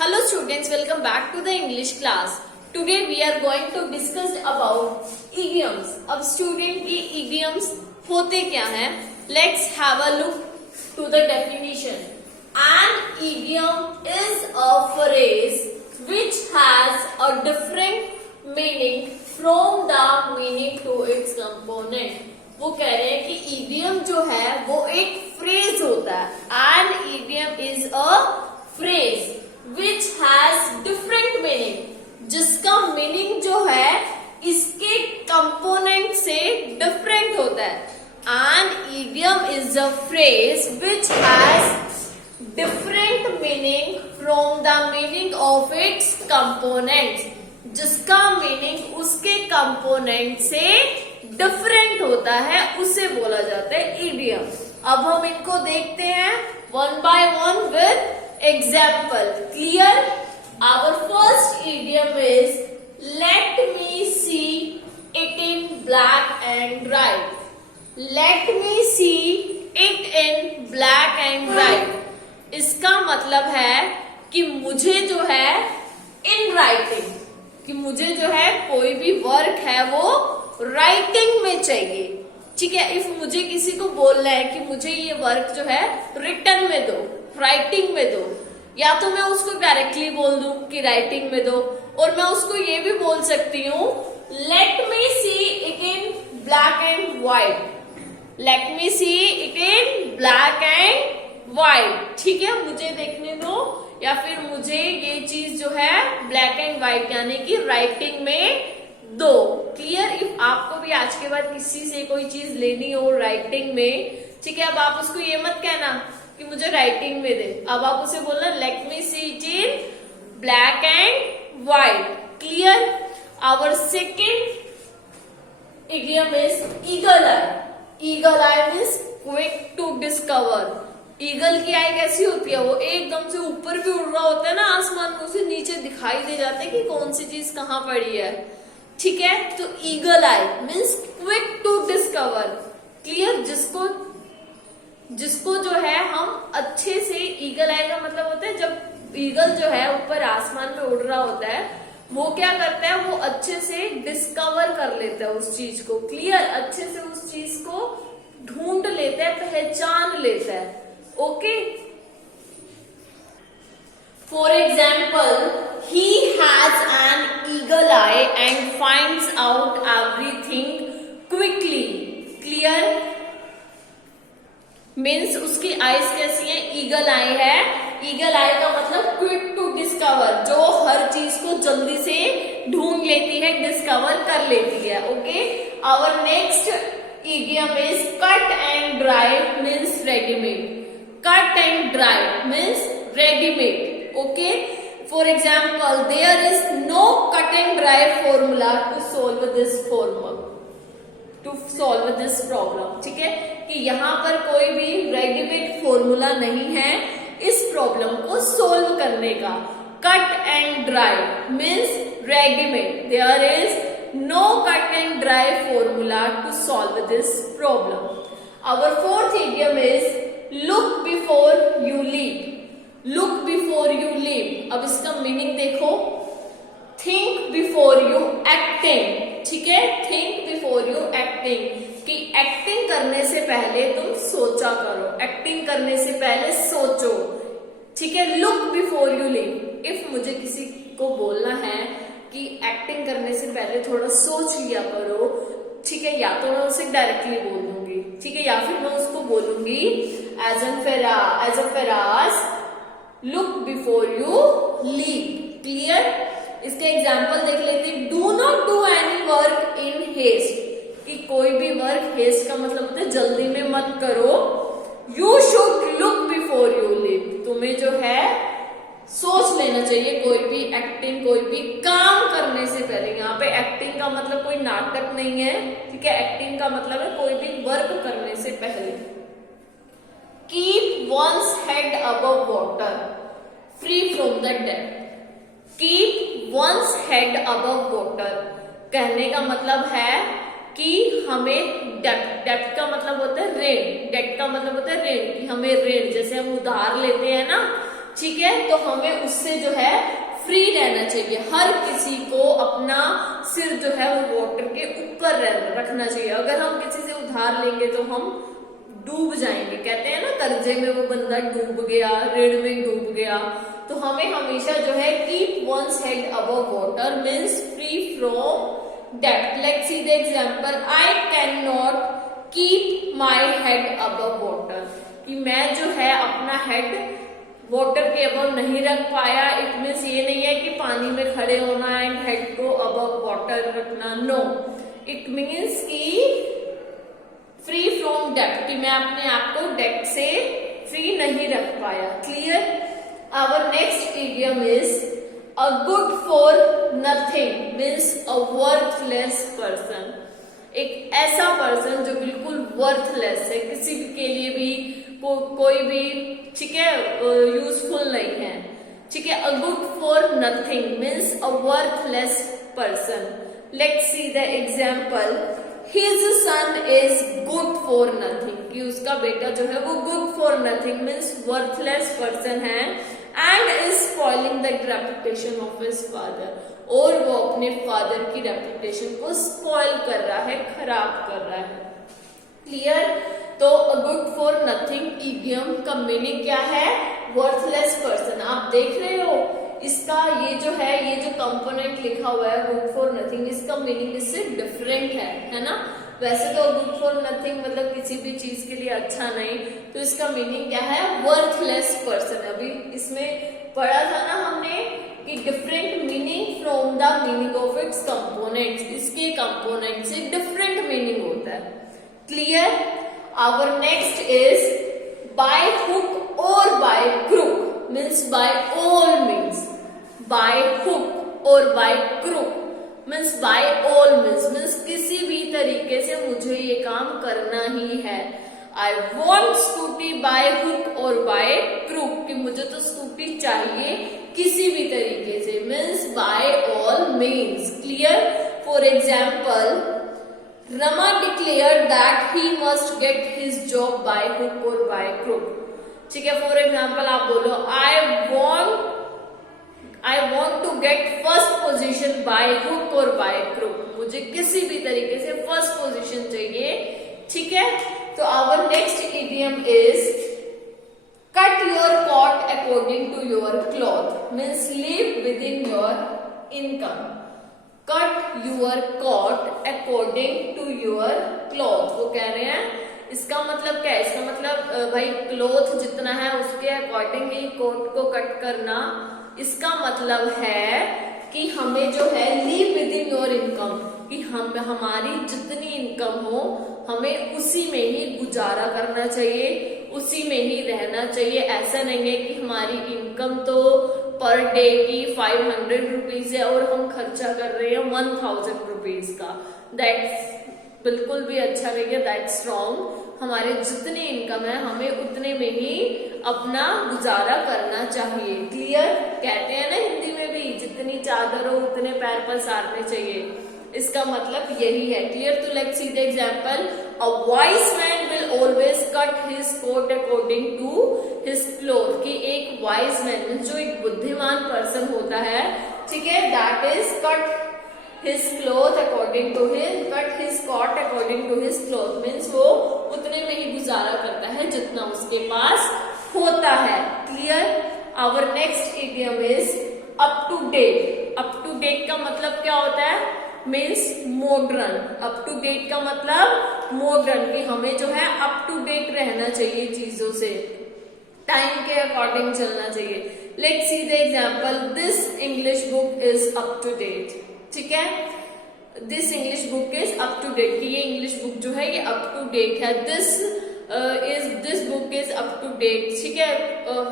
Hello students, welcome back to the English class. Today we are going to discuss about idioms. अब student ये idioms होते क्या हैं? Let's have a look to the definition. An idiom is a phrase which has a different meaning from the meaning to its component. वो कह रहे हैं कि idiom जो है वो एक phrase होता है. An idiom is a phrase which has different meaning, जिसका मीनिंग जो है इसके कंपोनेंट से डिफरेंट होता है. An idiom is a phrase which has different meaning from the meaning of its components, जिसका मीनिंग उसके कंपोनेंट से डिफरेंट होता है उसे बोला जाता है इडियम. अब हम इनको देखते हैं one by one with example. Clear? Our first idiom is let me see it in black and white. Let me see it in black and white. इसका मतलब है कि मुझे जो है in writing, कि मुझे जो है कोई भी वर्क है वो राइटिंग में चाहिए. ठीक है. इफ मुझे किसी को बोलना है कि मुझे ये वर्क जो है रिटन में दो, राइटिंग में दो, या तो मैं उसको डायरेक्टली बोल दूं कि राइटिंग में दो, और मैं उसको ये भी बोल सकती हूँ late me see it in black and white. Late me see it in black and white. ठीक है. मुझे देखने दो, या फिर मुझे ये चीज जो है ब्लैक एंड व्हाइट यानी कि राइटिंग में दो. क्लियर? इफ आपको भी आज के बाद किसी से कोई चीज लेनी हो राइटिंग में, ठीक है, अब आप उसको ये मत कहना कि मुझे राइटिंग में दे. अब आप उसे बोलना let me see it in black and white. Clear? Our second idiom is eagle eye. Eagle eye means quick to discover. Eagle की आई कैसी होती है? वो एकदम से ऊपर भी उड़ रहा होता है ना आसमान में, उसे नीचे दिखाई दे जाता है कि कौन सी चीज कहाँ पड़ी है. ठीक है. तो eagle eye means quick to discover. Clear? जिसको जो है हम अच्छे से, ईगल आई का मतलब होता है जब ईगल जो है ऊपर आसमान में उड़ रहा होता है, वो क्या करता है, वो अच्छे से डिस्कवर कर लेता है उस चीज को. क्लियर? अच्छे से उस चीज को ढूंढ लेता है, पहचान लेता है. Okay. For example, he has an eagle I and finds out everything quickly. Clear? Means उसकी आईज कैसी है? ईगल आई है. ईगल आई का मतलब क्विक टू डिस्कवर, जो हर चीज को जल्दी से ढूंढ लेती है, डिस्कवर कर लेती है. Okay. Our next idiom is cut and dry means readymade. Cut and dry means readymade. Okay. For example, there is no cut and dry formula to solve this problem. ठीक है. कि यहाँ पर कोई भी रेडीमेड फॉर्मूला नहीं है इस प्रॉब्लम को सोल्व करने का. Cut and dry means readymade. There is no cut and dry formula to solve this problem. Our fourth idiom is look before you leave. Look before you leave. अब इसका meaning देखो. Think before you acting. ठीक है. Think before you acting, कि acting करने से पहले तुम सोचा करो, एक्टिंग करने से पहले सोचो. ठीक है. Look before you live. If मुझे किसी को बोलना है कि एक्टिंग करने से पहले थोड़ा सोच लिया करो, ठीक है, या तो मैं उसे डायरेक्टली बोल दूंगी, ठीक है, या फिर मैं उसको बोलूंगी as a phrase look before you leave. Clear? इसके एग्जाम्पल देख लेते हैं. Do not do any work in haste. कि कोई भी वर्क, हेस्ट का मतलब होता है जल्दी में मत करो. You should look before you live. तुम्हें जो है सोच लेना चाहिए कोई भी एक्टिंग, कोई भी काम करने से पहले. यहाँ पे एक्टिंग का मतलब कोई नाटक नहीं है. ठीक है. एक्टिंग का मतलब है कोई भी वर्क करने से पहले. Keep one's head above water free from the depth. Keep one's head above water कहने का मतलब है कि हमें डेप्थ का मतलब होता है ऋण. डेट का मतलब होता है ऋण, कि हमें ऋण, जैसे हम उधार लेते हैं ना, ठीक है, तो हमें उससे जो है फ्री रहना चाहिए। हर किसी को अपना सिर जो है वो वाटर के ऊपर रखना चाहिए। अगर हम किसी से उधार लेंगे तो हम डूब जाएंगे। कहते हैं ना, कर्जे में वो बंदा डूब गया, ऋण में डूब गया। तो हमें हमेशा जो है keep one's head above water means free from debt. Let's see the example, I can not keep my head above water, कि मैं जो है अपना हेड वाटर के अबव नहीं रख पाया। इट मीन्स ये नहीं है कि पानी में खड़े होना एंड हेड को अबव वाटर रखना, नो। इट मीन्स कि फ्री फ्रॉम डेट, कि मैं अपने आप को डेट से फ्री नहीं रख पाया। Clear? Our next idiom is a good for nothing means a worthless person. एक ऐसा पर्सन जो बिल्कुल वर्थलेस है, किसी के लिए भी कोई भी, ठीक है, यूजफुल नहीं है। ठीक है, a good for nothing means a worthless person. Let's see the example, his son is good for nothing, कि उसका बेटा जो है वो good for nothing means worthless person है and is spoiling the reputation of his father, और वो अपने फादर की रेपुटेशन को स्पॉइल कर रहा है, खराब कर रहा है। क्लियर? तो गुड फॉर नथिंग इडियम का मीनिंग क्या है? Worthless person. आप देख रहे हो इसका ये जो है, ये जो कंपोनेंट लिखा हुआ है गुड फॉर नथिंग, इसका मीनिंग इससे डिफरेंट है ना। वैसे तो गुड फॉर नथिंग मतलब किसी भी चीज के लिए अच्छा नहीं, तो इसका मीनिंग क्या है? Worthless person. अभी इसमें पढ़ा था ना हमने कि different meaning from the meaning of its components, इसके कंपोनेंट से डिफरेंट मीनिंग होता है। Clear? Our next is by hook or by crook means by all means, by hook or by crook means by all means किसी भी तरीके से मुझे ये काम करना ही है। I want scooty bye hook or by crook, कि मुझे तो स्कूटी चाहिए किसी भी तरीके से, means by all means. Clear? For example, Rama declared that he must get his job by hook or by crook. ठीक है, फॉर एग्जाम्पल आप बोलो I want to get first position by hook or by crook, मुझे किसी भी तरीके से first position चाहिए। ठीक है, तो our next idiom is cut your coat according to your cloth means live within your income. Cut your coat according to your cloth, वो कह रहे हैं इसका मतलब क्या है? इसका मतलब भाई क्लॉथ जितना है उसके अकॉर्डिंग ही कोट को कट करना। इसका मतलब है कि हमें जो है live with in your income, कि हम हमारी जितनी इनकम हो हमें उसी में ही गुजारा करना चाहिए, उसी में ही रहना चाहिए। ऐसा नहीं है कि हमारी इनकम तो पर डे की 500 रुपीज है और हम खर्चा कर रहे हैं 1000 रुपीज का। दैट्स बिल्कुल भी अच्छा नहीं है, दैट्स रॉन्ग। हमारे जितनी इनकम है हमें उतने में ही अपना गुजारा करना चाहिए। क्लियर? कहते हैं ना हिंदी में भी, जितनी चादर हो उतने पैर पसारने चाहिए, इसका मतलब यही है। क्लियर? तो let's see the example, a wise man will always cut his coat according to his cloth, कि एक वाइज मैन जो एक बुद्धिमान पर्सन होता है, ठीक है, that is cut his cloth according to his coat according to his cloth means वो उतने में ही गुजारा करता है जितना उसके पास होता है। Clear? Our next idiom is up to date. Up to date का मतलब क्या होता है? Means modern. Up to date का मतलब मॉडर्न, कि हमें जो है अप टू डेट रहना चाहिए, चीजों से टाइम के अकॉर्डिंग चलना चाहिए। Let's see the example, this English book is up to date. ठीक है, this English book is up to date, कि ये इंग्लिश बुक जो है ये अप टू डेट है। This book is up to date. ठीक है,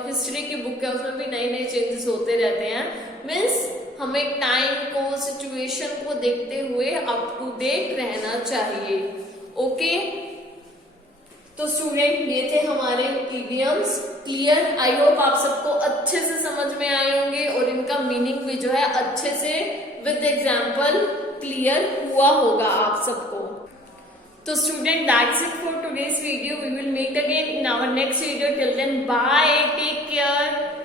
हिस्ट्री की बुक है, उसमें भी नए नए चेंजेस होते रहते हैं। मीन्स हमें टाइम को, सिचुएशन को देखते हुए अप टू डेट रहना चाहिए। ओके, तो स्टूडेंट ये थे हमारे इडियम्स। क्लियर? आई होप आप सबको अच्छे से समझ में आए होंगे और इनका मीनिंग भी जो है अच्छे से विद एग्जाम्पल क्लियर हुआ होगा आप सबको। तो student that's it for today's video. We will meet again in our next video. Till then bye, take care.